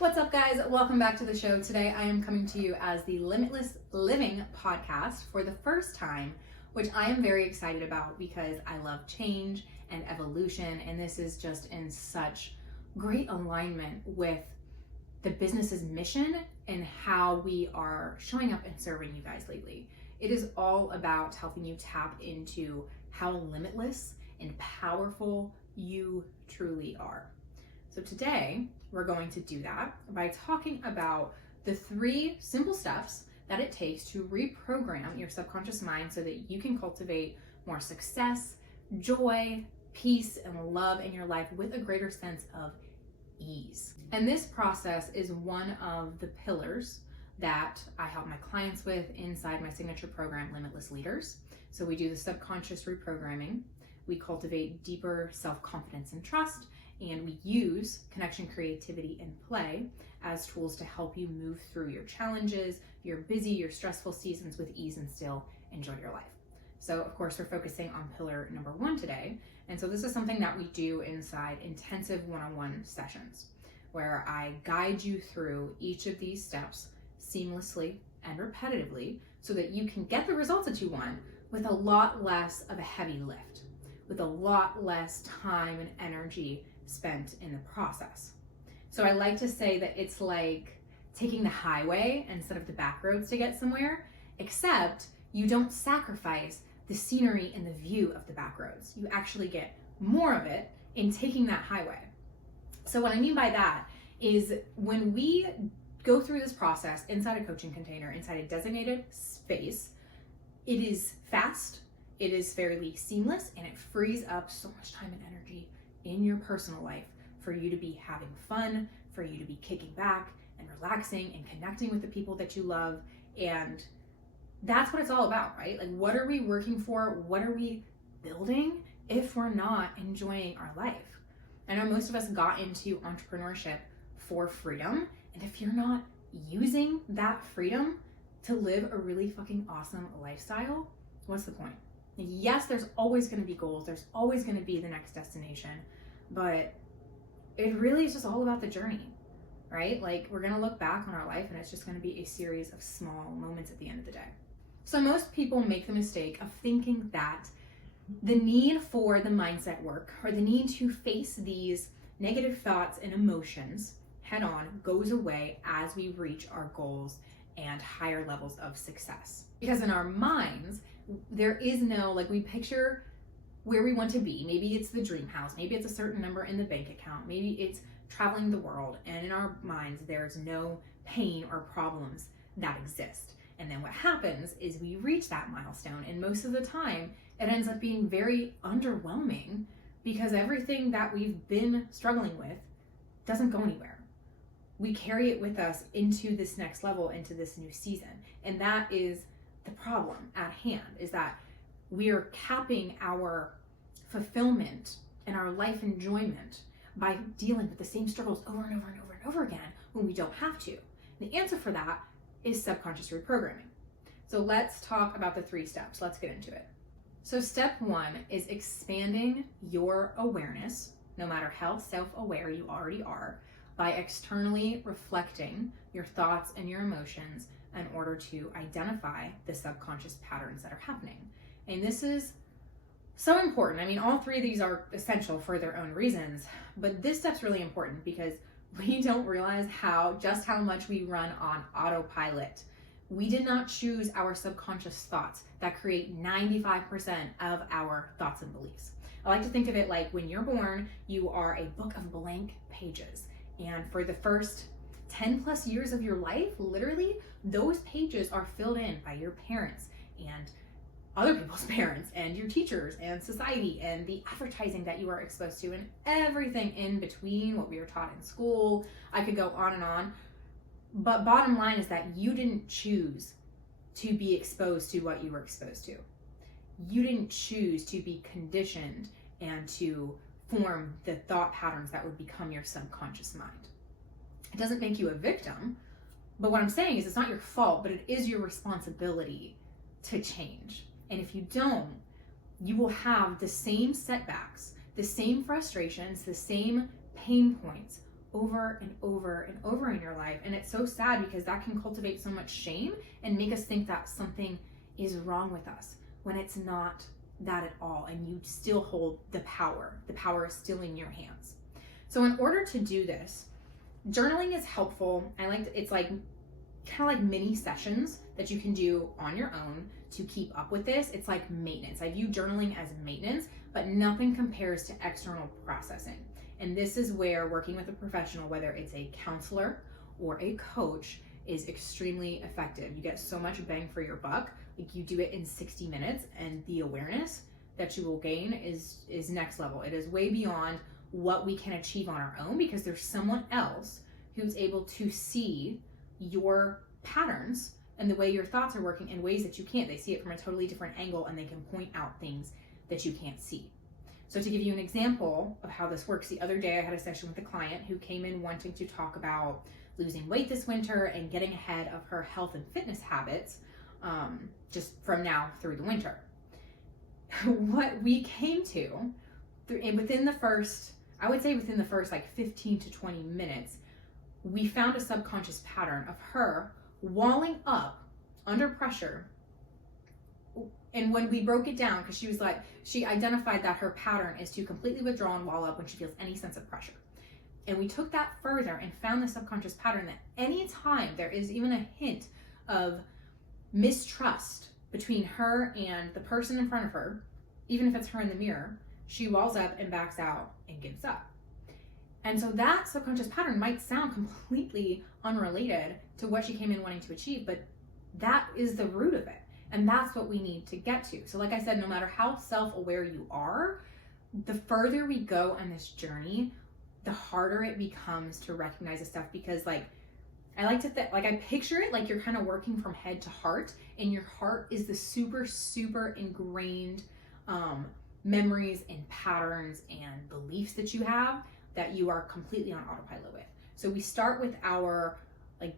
What's up, guys? Welcome back to the show. Today I am coming to you as the Limitless Living podcast for the first time, which I am very excited about because I love change and evolution, and this is just in such great alignment with the business's mission and how we are showing up and serving you guys lately. It is all about helping you tap into how limitless and powerful you truly are. So today we're going to do that by talking about the 3 simple steps that it takes to reprogram your subconscious mind so that you can cultivate more success, joy, peace, and love in your life with a greater sense of ease. And this process is one of the pillars that I help my clients with inside my signature program, Limitless Leaders. So we do the subconscious reprogramming, we cultivate deeper self-confidence and trust, and we use connection, creativity, and play as tools to help you move through your challenges, your busy, your stressful seasons with ease and still enjoy your life. So of course, we're focusing on pillar number 1 today. And so this is something that we do inside intensive one-on-one sessions where I guide you through each of these steps seamlessly and repetitively so that you can get the results that you want with a lot less of a heavy lift, with a lot less time and energy spent in the process. So I like to say that it's like taking the highway instead of the back roads to get somewhere, except you don't sacrifice the scenery and the view of the back roads. You actually get more of it in taking that highway. So what I mean by that is when we go through this process inside a coaching container, inside a designated space, it is fast, it is fairly seamless, and it frees up so much time and energy in your personal life for you to be having fun, for you to be kicking back and relaxing and connecting with the people that you love. And that's what it's all about, right? Like, what are we working for? What are we building if we're not enjoying our life? I know most of us got into entrepreneurship for freedom. And if you're not using that freedom to live a really fucking awesome lifestyle, what's the point? Yes, there's always going to be goals. There's always going to be the next destination, but it really is just all about the journey, right? Like, we're going to look back on our life and it's just going to be a series of small moments at the end of the day. So most people make the mistake of thinking that the need for the mindset work or the need to face these negative thoughts and emotions head on goes away as we reach our goals and higher levels of success. Because in our minds, there is no, like, we picture where we want to be. Maybe it's the dream house, maybe it's a certain number in the bank account, maybe it's traveling the world. And in our minds, there's no pain or problems that exist. And then what happens is we reach that milestone, and most of the time it ends up being very underwhelming because everything that we've been struggling with doesn't go anywhere. We carry it with us into this next level, into this new season. And that is the problem at hand, is that we are capping our fulfillment and our life enjoyment by dealing with the same struggles over and over and over and over again when we don't have to. The answer for that is subconscious reprogramming. So let's talk about the 3 steps. Let's get into it. So step 1 is expanding your awareness, no matter how self-aware you already are, by externally reflecting your thoughts and your emotions in order to identify the subconscious patterns that are happening. And this is so important. I mean, all 3 of these are essential for their own reasons, but this step's really important because we don't realize how much we run on autopilot. We did not choose our subconscious thoughts that create 95% of our thoughts and beliefs. I like to think of it like when you're born, you are a book of blank pages. And for the first 10 plus years of your life, literally, those pages are filled in by your parents and other people's parents and your teachers and society and the advertising that you are exposed to and everything in between, what we were taught in school. I could go on and on. But bottom line is that you didn't choose to be exposed to what you were exposed to. You didn't choose to be conditioned and to form the thought patterns that would become your subconscious mind. It doesn't make you a victim, but what I'm saying is it's not your fault, but it is your responsibility to change. And if you don't, you will have the same setbacks, the same frustrations, the same pain points over and over and over in your life. And it's so sad because that can cultivate so much shame and make us think that something is wrong with us when it's not that at all. And you still hold the power. The power is still in your hands. So in order to do this, journaling is helpful. It's like kind of like mini sessions that you can do on your own to keep up with this. It's like maintenance. I view journaling as maintenance, but nothing compares to external processing. And this is where working with a professional, whether it's a counselor or a coach, is extremely effective. You get so much bang for your buck. Like, you do it in 60 minutes, and the awareness that you will gain is next level. It is way beyond what we can achieve on our own, because there's someone else who's able to see your patterns and the way your thoughts are working in ways that you can't. They see it from a totally different angle, and they can point out things that you can't see. So to give you an example of how this works, the other day I had a session with a client who came in wanting to talk about losing weight this winter and getting ahead of her health and fitness habits, just from now through the winter. What we came to, within the first like 15 to 20 minutes, we found a subconscious pattern of her walling up under pressure. And when we broke it down, because she identified that her pattern is to completely withdraw and wall up when she feels any sense of pressure. And we took that further and found the subconscious pattern that any time there is even a hint of mistrust between her and the person in front of her, even if it's her in the mirror, she walls up and backs out and gives up. And so that subconscious pattern might sound completely unrelated to what she came in wanting to achieve, but that is the root of it. And that's what we need to get to. So like I said, no matter how self-aware you are, the further we go on this journey, the harder it becomes to recognize this stuff. Because I like to I picture it like you're kind of working from head to heart, and your heart is the super, super ingrained memories and patterns and beliefs that you have that you are completely on autopilot with. So we start with our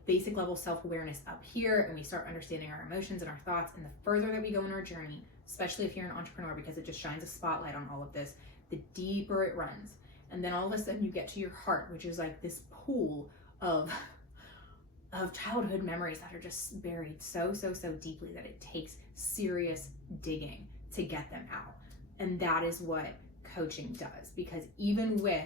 basic level self-awareness up here, and we start understanding our emotions and our thoughts. And the further that we go in our journey, especially if you're an entrepreneur, because it just shines a spotlight on all of this, the deeper it runs. And then all of a sudden you get to your heart, which is like this pool of childhood memories that are just buried so deeply that it takes serious digging to get them out. And that is what coaching does. Because even with,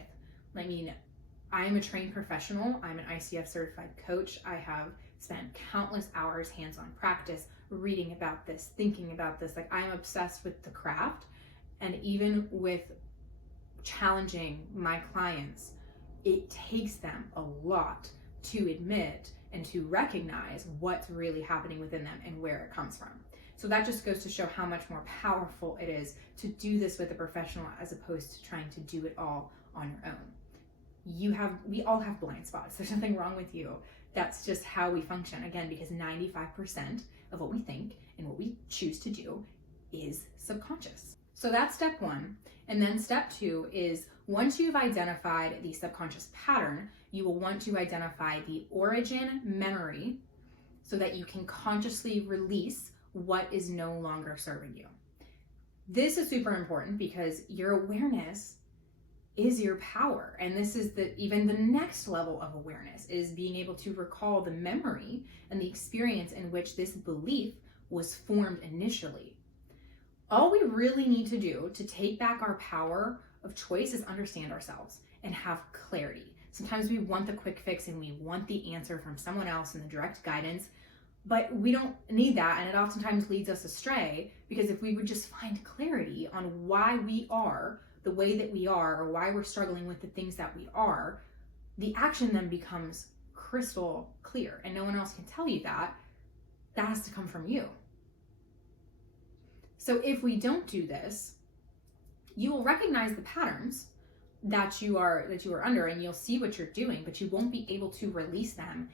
I'm a trained professional. I'm an ICF certified coach. I have spent countless hours hands-on practice, reading about this, thinking about this. I'm obsessed with the craft. And even with challenging my clients, it takes them a lot to admit and to recognize what's really happening within them and where it comes from. So that just goes to show how much more powerful it is to do this with a professional as opposed to trying to do it all on your own. We all have blind spots. There's nothing wrong with you. That's just how we function. Again, because 95% of what we think and what we choose to do is subconscious. So that's step one. And then step two is, once you've identified the subconscious pattern, you will want to identify the origin memory so that you can consciously release what is no longer serving you. This is super important because your awareness is your power. And this is even the next level of awareness, is being able to recall the memory and the experience in which this belief was formed initially. All we really need to do to take back our power of choice is understand ourselves and have clarity. Sometimes we want the quick fix and we want the answer from someone else and the direct guidance, but we don't need that. And it oftentimes leads us astray, because if we would just find clarity on why we are the way that we are, or why we're struggling with the things that we are, the action then becomes crystal clear, and no one else can tell you that. That has to come from you. So if we don't do this, you will recognize the patterns that you are under, and you'll see what you're doing, but you won't be able to release them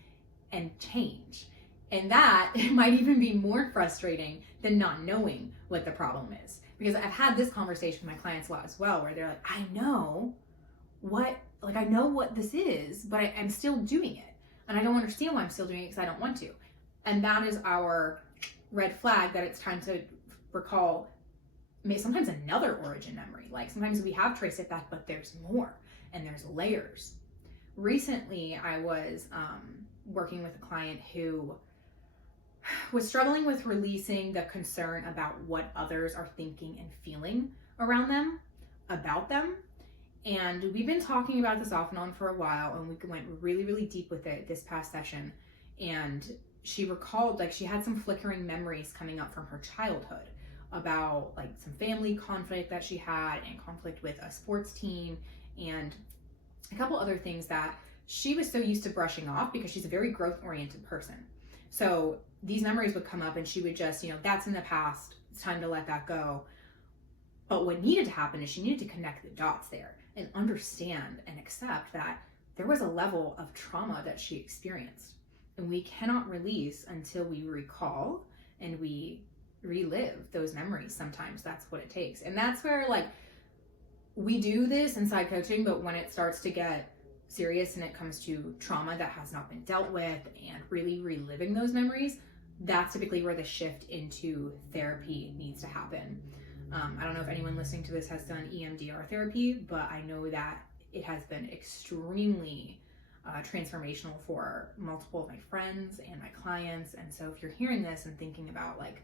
and change. And that might even be more frustrating than not knowing what the problem is. Because I've had this conversation with my clients a lot as well, where they're like, I know what this is, but I'm still doing it. And I don't understand why I'm still doing it, because I don't want to. And that is our red flag that it's time to recall sometimes another origin memory. Sometimes we have traced it back, but there's more and there's layers. recently I was working with a client who was struggling with releasing the concern about what others are thinking and feeling around them, about them. And we've been talking about this off and on for a while, and we went really, really deep with it this past session. And she recalled, like, she had some flickering memories coming up from her childhood about like some family conflict that she had, and conflict with a sports team, and a couple other things that she was so used to brushing off because she's a very growth-oriented person. So these memories would come up and she would just, that's in the past, it's time to let that go. But what needed to happen is she needed to connect the dots there and understand and accept that there was a level of trauma that she experienced. And we cannot release until we recall and we relive those memories. Sometimes that's what it takes. And that's where, like, we do this in side coaching, but when it starts to get serious and it comes to trauma that has not been dealt with and really reliving those memories, that's typically where the shift into therapy needs to happen. I don't know if anyone listening to this has done EMDR therapy, but I know that it has been extremely transformational for multiple of my friends and my clients. And so if you're hearing this and thinking about like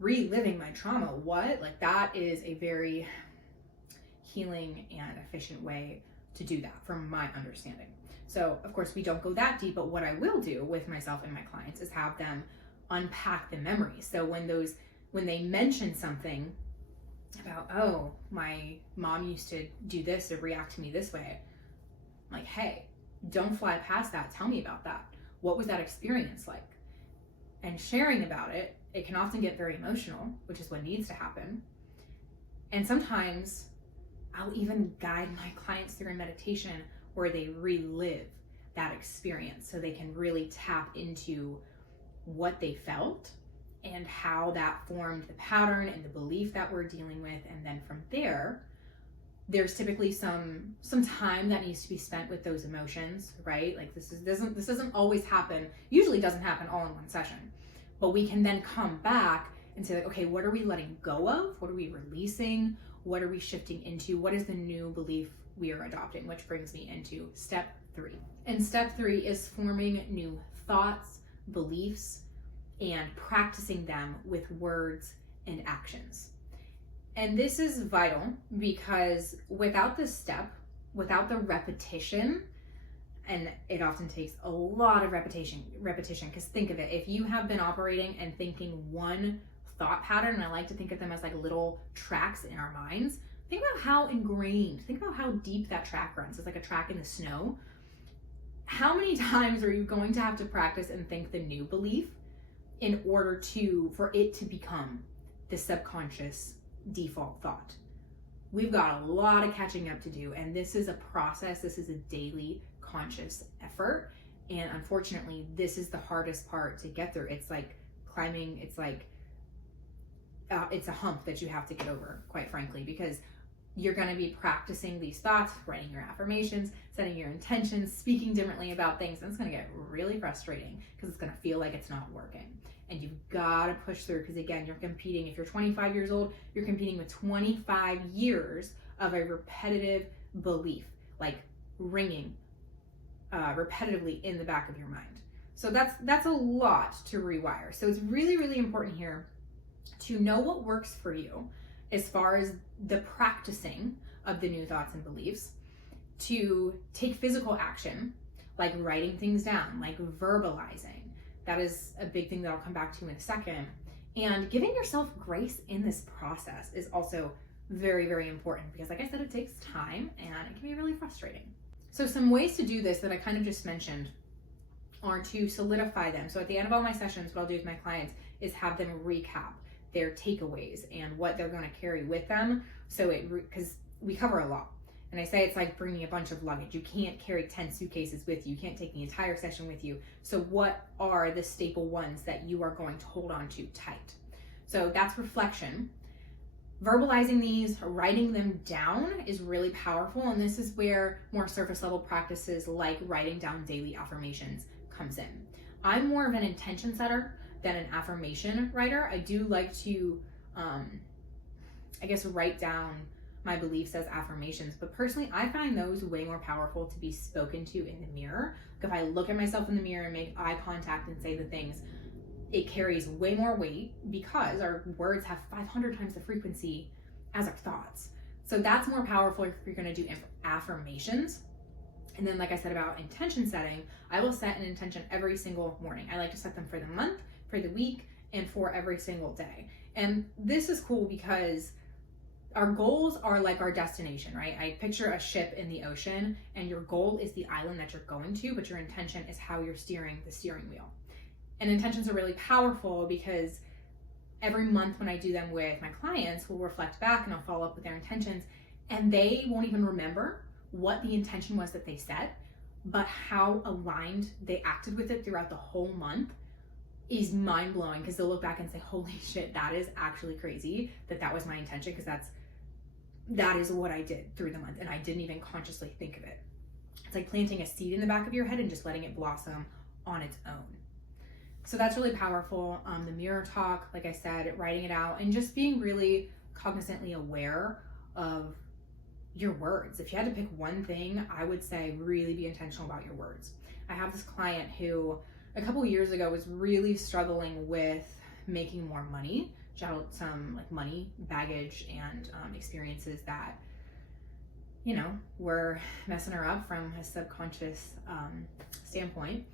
reliving my trauma, like that is a very healing and efficient way to do that from my understanding. So of course we don't go that deep, but what I will do with myself and my clients is have them unpack the memories. So when they mention something about, oh, my mom used to do this or react to me this way, I'm like, hey, don't fly past that. Tell me about that. What was that experience like? And sharing about it, it can often get very emotional, which is what needs to happen. And sometimes I'll even guide my clients through a meditation where they relive that experience so they can really tap into what they felt and how that formed the pattern and the belief that we're dealing with. And then from there, there's typically some time that needs to be spent with those emotions, right? Like this doesn't always happen, usually doesn't happen all in one session. But we can then come back and say, like, okay, what are we letting go of? What are we releasing? What are we shifting into? What is the new belief we are adopting? Which brings me into step 3. And step 3 is forming new thoughts, beliefs, and practicing them with words and actions. And this is vital because without this step, without the repetition, and it often takes a lot of repetition, because think of it, if you have been operating and thinking one thought pattern, and I like to think of them as like little tracks in our minds, think about how ingrained, think about how deep that track runs. It's like a track in the snow. How many times are you going to have to practice and think the new belief in order for it to become the subconscious default thought? We've got a lot of catching up to do, and this is a process. This is a daily conscious effort, and unfortunately this is the hardest part to get through. It's like climbing, it's a hump that you have to get over, quite frankly, because you're going to be practicing these thoughts, writing your affirmations, setting your intentions, speaking differently about things, and it's going to get really frustrating because it's going to feel like it's not working. And you've got to push through, because again, you're competing. If you're 25 years old, you're competing with 25 years of a repetitive belief, like ringing repetitively in the back of your mind. So that's a lot to rewire. So it's really, really important here to know what works for you as far as the practicing of the new thoughts and beliefs, to take physical action, like writing things down, like verbalizing. That is a big thing that I'll come back to in a second. And giving yourself grace in this process is also very, very important, because like I said, it takes time and it can be really frustrating. So some ways to do this that I kind of just mentioned are to solidify them. So at the end of all my sessions, what I'll do with my clients is have them recap their takeaways and what they're going to carry with them. So because we cover a lot. And I say it's like bringing a bunch of luggage. You can't carry 10 suitcases with you. You can't take the entire session with you. So what are the staple ones that you are going to hold on to tight? So that's reflection. Verbalizing these, writing them down is really powerful. And this is where more surface level practices like writing down daily affirmations comes in. I'm more of an intention setter than an affirmation writer. I do like to, write down my beliefs as affirmations, but personally, I find those way more powerful to be spoken to in the mirror. Like if I look at myself in the mirror and make eye contact and say the things, it carries way more weight because our words have 500 times the frequency as our thoughts. So that's more powerful if you're going to do affirmations. And then, like I said about intention setting, I will set an intention every single morning. I like to set them for the month, for the week, and for every single day. And this is cool because our goals are like our destination, right? I picture a ship in the ocean, and your goal is the island that you're going to, but your intention is how you're steering the steering wheel. And intentions are really powerful because every month when I do them with my clients, we'll reflect back and I'll follow up with their intentions, and they won't even remember what the intention was that they set, but how aligned they acted with it throughout the whole month is mind-blowing, because they'll look back and say, holy shit, that is actually crazy that was my intention, because that is what I did through the month, and I didn't even consciously think of it. It's like planting a seed in the back of your head and just letting it blossom on its own. So that's really powerful. The mirror talk, like I said, writing it out, and just being really cognizantly aware of your words. If you had to pick one thing, I would say really be intentional about your words. I have this client who a couple years ago was really struggling with making more money. She had some like money baggage and experiences that, were messing her up from a subconscious standpoint.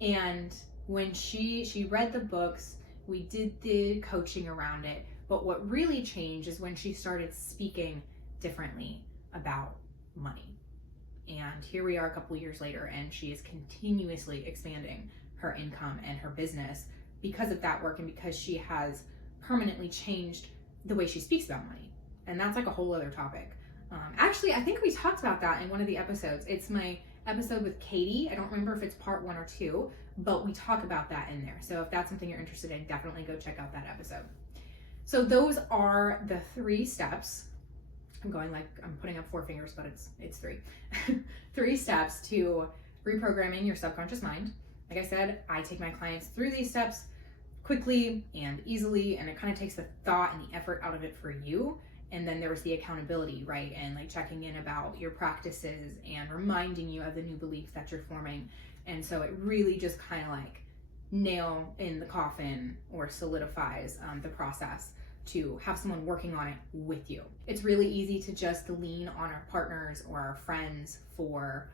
And when she read the books, we did the coaching around it, but what really changed is when she started speaking differently about money. And here we are a couple years later, and she is continuously expanding her income and her business because of that work, and because she has permanently changed the way she speaks about money. And that's like a whole other topic. Actually, I think we talked about that in one of the episodes. It's my episode with Kari. I don't remember if it's part 1 or 2, but we talk about that in there. So if that's something you're interested in, definitely go check out that episode. So those are the 3 steps. I'm putting up 4 fingers, but it's 3. 3 steps to reprogramming your subconscious mind. Like I said, I take my clients through these steps quickly and easily, and it kind of takes the thought and the effort out of it for you. And then there was the accountability, right? And like checking in about your practices and reminding you of the new beliefs that you're forming. And so it really just kind of like nail in the coffin or solidifies the process to have someone working on it with you. It's really easy to just lean on our partners or our friends for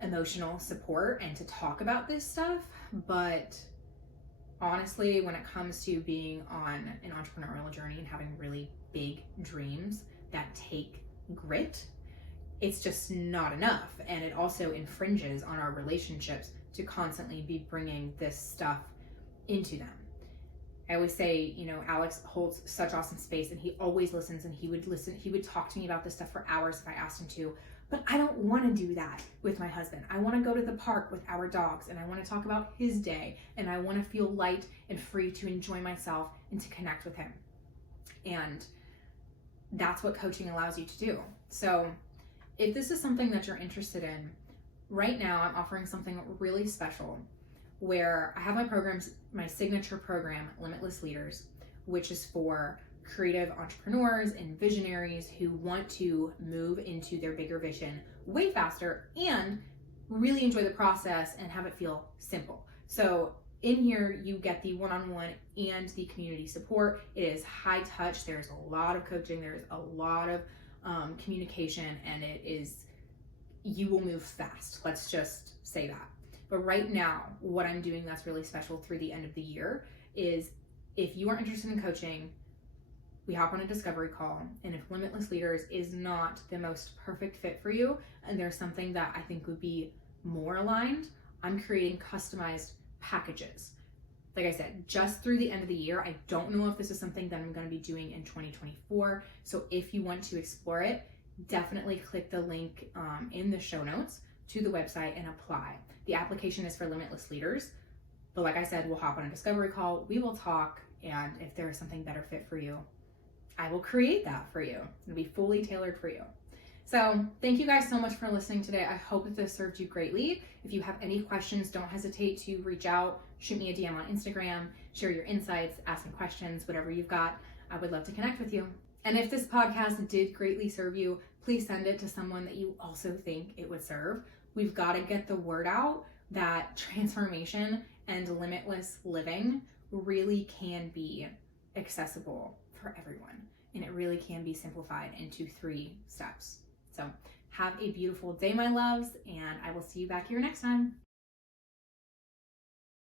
emotional support and to talk about this stuff. But honestly, when it comes to being on an entrepreneurial journey and having really big dreams that take grit, it's just not enough. And it also infringes on our relationships to constantly be bringing this stuff into them. I always say, Alex holds such awesome space, and he always listens, and he would talk to me about this stuff for hours if I asked him to. But I don't want to do that with my husband. I want to go to the park with our dogs, and I want to talk about his day, and I want to feel light and free to enjoy myself and to connect with him. And that's what coaching allows you to do. So if this is something that you're interested in, right now I'm offering something really special where I have my programs, my signature program, Limitless Leaders, which is for creative entrepreneurs and visionaries who want to move into their bigger vision way faster and really enjoy the process and have it feel simple. So in here, you get the one-on-one and the community support. It is high touch. There's a lot of coaching. There's a lot of communication, and you will move fast. Let's just say that. But right now, what I'm doing that's really special through the end of the year is if you are interested in coaching, we hop on a discovery call. And if Limitless Leaders is not the most perfect fit for you, and there's something that I think would be more aligned, I'm creating customized packages. Like I said, just through the end of the year. I don't know if this is something that I'm going to be doing in 2024. So if you want to explore it, definitely click the link in the show notes to the website and apply. The application is for Limitless Leaders. But like I said, we'll hop on a discovery call. We will talk. And if there is something better fit for you, I will create that for you. It'll be fully tailored for you. So thank you guys so much for listening today. I hope that this served you greatly. If you have any questions, don't hesitate to reach out, shoot me a DM on Instagram, share your insights, ask me questions, whatever you've got. I would love to connect with you. And if this podcast did greatly serve you, please send it to someone that you also think it would serve. We've got to get the word out that transformation and limitless living really can be accessible for everyone. And it really can be simplified into 3 steps. So have a beautiful day, my loves, and I will see you back here next time.